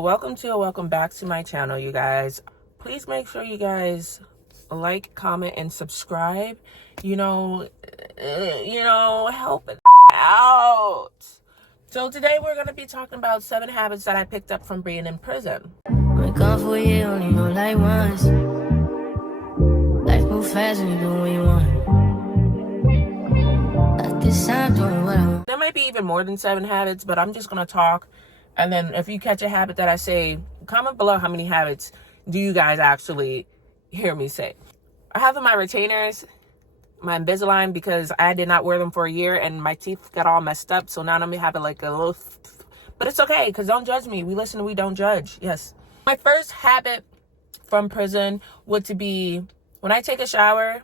Welcome back to my channel, you guys. Please make sure you guys like, comment, and subscribe. Help it out. So today we're going to be talking about 7 habits that I picked up from being in prison. Wake up for you, only go like once. Life move fast and you do what you want. At this time, doing what I want. There might be even more than 7 habits, but I'm just going to talk. And then if you catch a habit that I say, comment below how many habits do you guys actually hear me say. I have my retainers, my Invisalign, because I did not wear them for a year and my teeth got all messed up. So now I'm having like a little, but it's okay, because don't judge me. We listen and we don't judge. Yes. My first habit from prison would to be when I take a shower,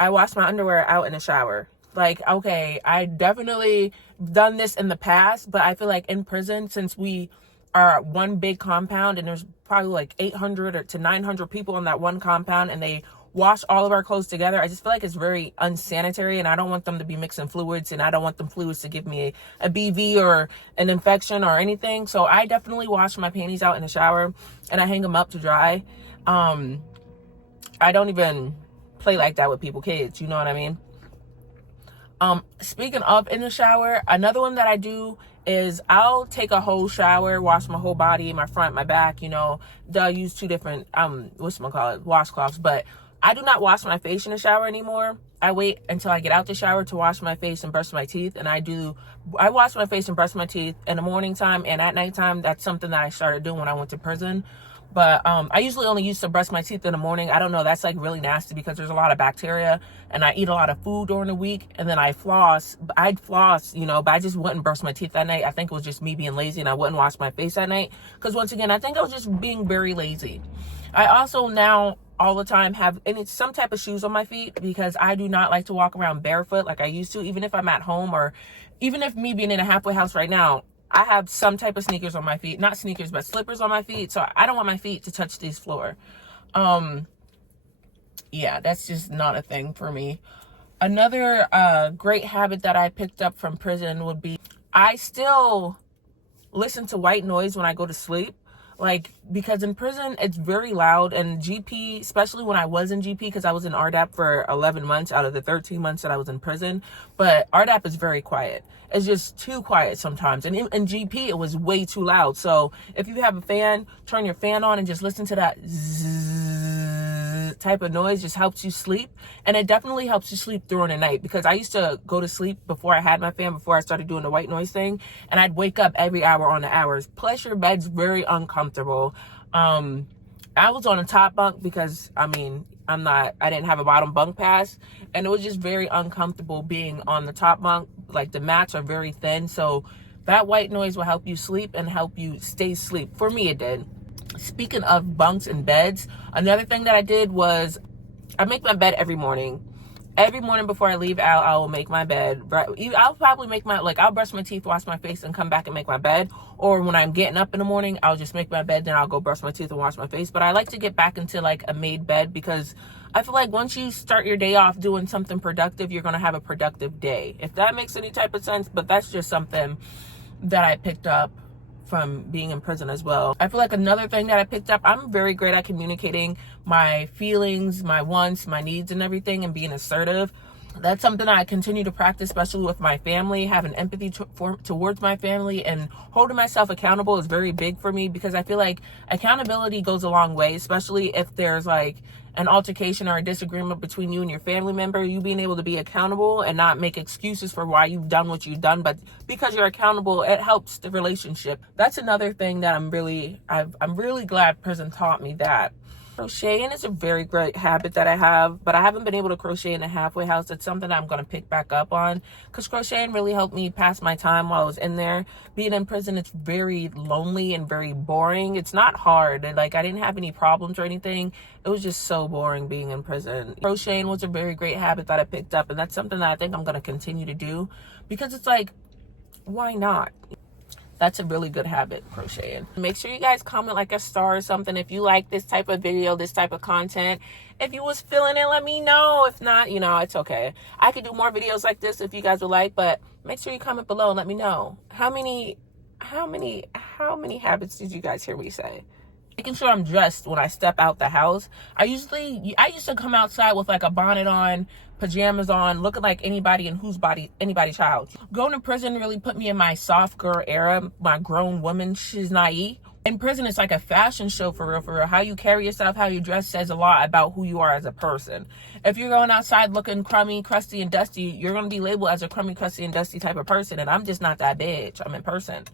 I wash my underwear out in the shower. Like, okay, I definitely done this in the past, but I feel like in prison, since we are one big compound and there's probably like 800 to 900 people on that one compound and they wash all of our clothes together, I just feel like it's very unsanitary and I don't want them to be mixing fluids and I don't want them fluids to give me a BV or an infection or anything. So I definitely wash my panties out in the shower and I hang them up to dry. I don't even play like that with kids, you know what I mean? Speaking of in the shower, another one that I do is I'll take a whole shower, wash my whole body, my front, my back, they'll use 2 different, washcloths, but I do not wash my face in the shower anymore. I wait until I get out the shower to wash my face and brush my teeth. And I wash my face and brush my teeth in the morning time and at nighttime. That's something that I started doing when I went to prison. But I usually only used to brush my teeth in the morning. I don't know. That's like really nasty because there's a lot of bacteria and I eat a lot of food during the week. And then I'd floss, but I just wouldn't brush my teeth that night. I think it was just me being lazy and I wouldn't wash my face that night. Because once again, I think I was just being very lazy. I also now all the time have some type of shoes on my feet because I do not like to walk around barefoot like I used to, even if I'm at home or even if me being in a halfway house right now. I have some type of sneakers on my feet, not sneakers, but slippers on my feet. So I don't want my feet to touch this floor. Yeah, that's just not a thing for me. Another great habit that I picked up from prison would be I still listen to white noise when I go to sleep. Like, because in prison, it's very loud, and GP, especially when I was in GP, because I was in RDAP for 11 months out of the 13 months that I was in prison, but RDAP is very quiet. It's just too quiet sometimes, and in GP, it was way too loud. So if you have a fan, turn your fan on and just listen to that zzz type of noise, just helps you sleep, and it definitely helps you sleep during the night, because I used to go to sleep before I had my fan, before I started doing the white noise thing, and I'd wake up every hour on the hours. Plus your bed's very uncomfortable. I was on a top bunk because I didn't have a bottom bunk pass, and it was just very uncomfortable being on the top bunk. Like, the mats are very thin, so that white noise will help you sleep and help you stay asleep. For me, it did. Speaking of bunks and beds, another thing that I did was I make my bed every morning. Every morning before I leave out, I will make my bed. I'll probably make I'll brush my teeth, wash my face, and come back and make my bed. Or when I'm getting up in the morning, I'll just make my bed, then I'll go brush my teeth and wash my face. But I like to get back into like a made bed, because I feel like once you start your day off doing something productive, you're going to have a productive day. If that makes any type of sense, but that's just something that I picked up from being in prison as well. I feel like another thing that I picked up, I'm very great at communicating my feelings, my wants, my needs, and everything, and being assertive. That's something that I continue to practice, especially with my family. Having empathy towards my family and holding myself accountable is very big for me, because I feel like accountability goes a long way, especially if there's like an altercation or a disagreement between you and your family member. You being able to be accountable and not make excuses for why you've done what you've done, but because you're accountable, it helps the relationship. That's another thing that I'm really glad prison taught me that. Crocheting is a very great habit that I have, but I haven't been able to crochet in a halfway house. It's something I'm going to pick back up on, because crocheting really helped me pass my time while I was in there. Being in prison, it's very lonely and very boring. It's not hard. Like, I didn't have any problems or anything. It was just so boring being in prison. Crocheting was a very great habit that I picked up, and that's something that I think I'm going to continue to do, because it's like, why not? That's a really good habit, crocheting. Make sure you guys comment like a star or something if you like this type of video, this type of content. If you was feeling it, let me know. If not, it's okay. I could do more videos like this if you guys would like, but make sure you comment below and let me know. How many how many habits did you guys hear me say? Making sure I'm dressed when I step out the house. I used to come outside with like a bonnet on, pajamas on, looking like anybody and anybody's child. Going to prison really put me in my soft girl era, my grown woman shiznai. In prison, it's like a fashion show for real, for real. How you carry yourself, how you dress says a lot about who you are as a person. If you're going outside looking crummy, crusty, and dusty, you're going to be labeled as a crummy, crusty, and dusty type of person. And I'm just not that bitch. I'm in person.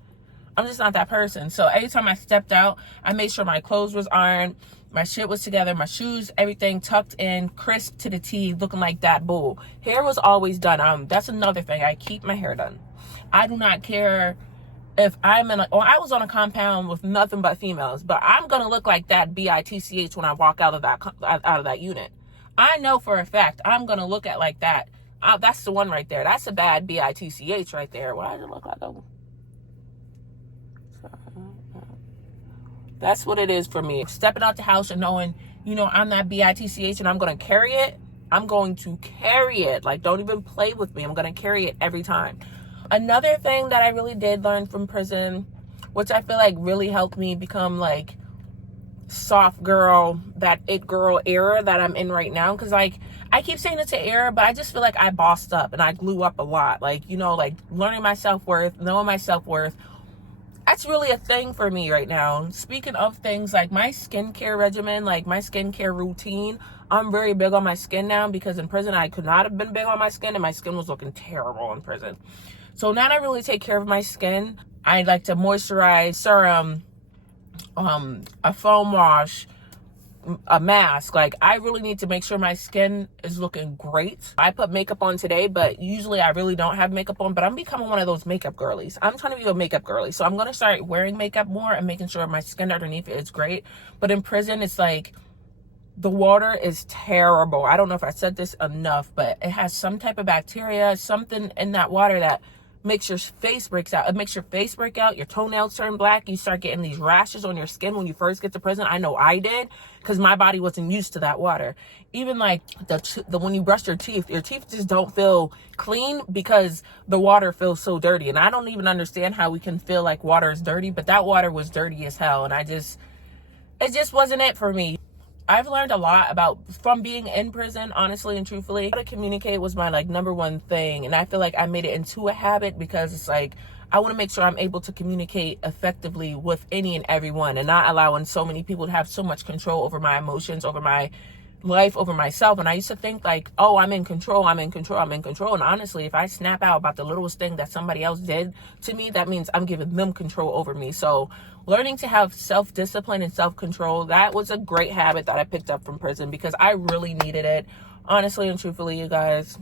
I'm just not that person. So every time I stepped out, I made sure my clothes was ironed, my shit was together, my shoes, everything tucked in, crisp to the T, looking like that bull. Hair was always done. That's another thing. I keep my hair done. I do not care if I was on a compound with nothing but females, but I'm gonna look like that bitch when I walk out of that unit. I know for a fact I'm gonna look at like that. That's the one right there. That's a bad bitch right there. Why does it look like that? That's what it is for me. Stepping out the house and knowing, I'm that bitch and I'm going to carry it. I'm going to carry it. Like, don't even play with me. I'm going to carry it every time. Another thing that I really did learn from prison, which I feel like really helped me become like soft girl, that it girl era that I'm in right now. Because like, I keep saying it's an era, but I just feel like I bossed up and I grew up a lot. Like, like learning my self-worth, knowing my self-worth. That's really a thing for me right now. Speaking of things, like my skincare regimen, like my skincare routine, I'm very big on my skin now, because in prison I could not have been big on my skin and my skin was looking terrible in prison. So now I really take care of my skin. I like to moisturize, serum, a foam wash, a mask. Like, I really need to make sure my skin is looking great. I put makeup on today, but usually I really don't have makeup on, but I'm becoming one of those makeup girlies. I'm trying to be a makeup girly, so I'm going to start wearing makeup more and making sure my skin underneath it is great. But in prison, it's like the water is terrible. I don't know if I said this enough, but it has some type of bacteria, something in that water that makes your face breaks out. It makes your face break out, your toenails turn black, you start getting these rashes on your skin when you first get to prison. I know I did, because my body wasn't used to that water. Even like the when you brush your teeth just don't feel clean because the water feels so dirty. And I don't even understand how we can feel like water is dirty, but that water was dirty as hell. And it just wasn't it for me. I've learned a lot from being in prison, honestly and truthfully. How to communicate was my like number one thing. And I feel like I made it into a habit, because it's like, I want to make sure I'm able to communicate effectively with any and everyone, and not allowing so many people to have so much control over my emotions, over my life, over myself. And I used to think like, oh, I'm in control. And honestly, if I snap out about the littlest thing that somebody else did to me, that means I'm giving them control over me. So learning to have self-discipline and self-control, that was a great habit that I picked up from prison, because I really needed it, honestly and truthfully, you guys.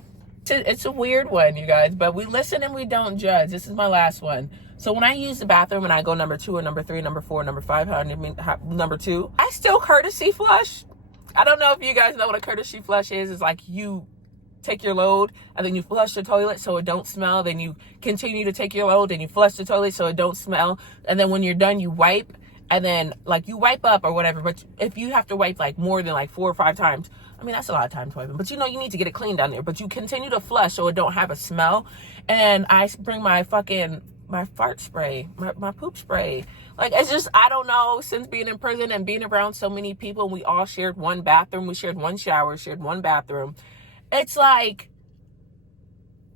It's a weird one, you guys, but we listen and we don't judge. This is my last one. So when I use the bathroom and I go number 2 or number 3, number 4, number 5, number 2, I still courtesy flush. I don't know if you guys know what a courtesy flush is. It's like you take your load and then you flush the toilet so it don't smell. Then you continue to take your load and you flush the toilet so it don't smell. And then when you're done, you wipe, and then like you wipe up or whatever. But if you have to wipe like more than like 4 or 5 times, I mean, that's a lot of time wiping, but you need to get it clean down there. But you continue to flush so it don't have a smell. And I bring my fart spray, my poop spray. Like, it's just, I don't know, since being in prison and being around so many people, we all shared one bathroom, we shared one shower, shared one bathroom. It's like,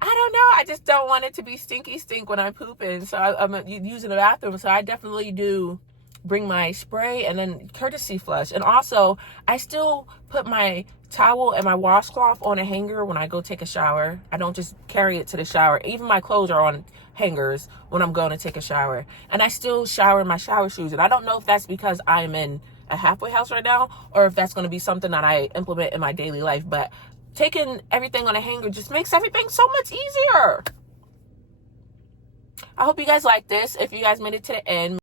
I don't know, I just don't want it to be stinky stink when I'm pooping. So I'm using the bathroom. So I definitely do bring my spray and then courtesy flush. And also, I still put my towel and my washcloth on a hanger when I go take a shower. I don't just carry it to the shower. Even my clothes are on hangers when I'm going to take a shower. And I still shower in my shower shoes. And I don't know if that's because I'm in a halfway house right now, or if that's going to be something that I implement in my daily life. But taking everything on a hanger just makes everything so much easier. I hope you guys like this. If you guys made it to the end,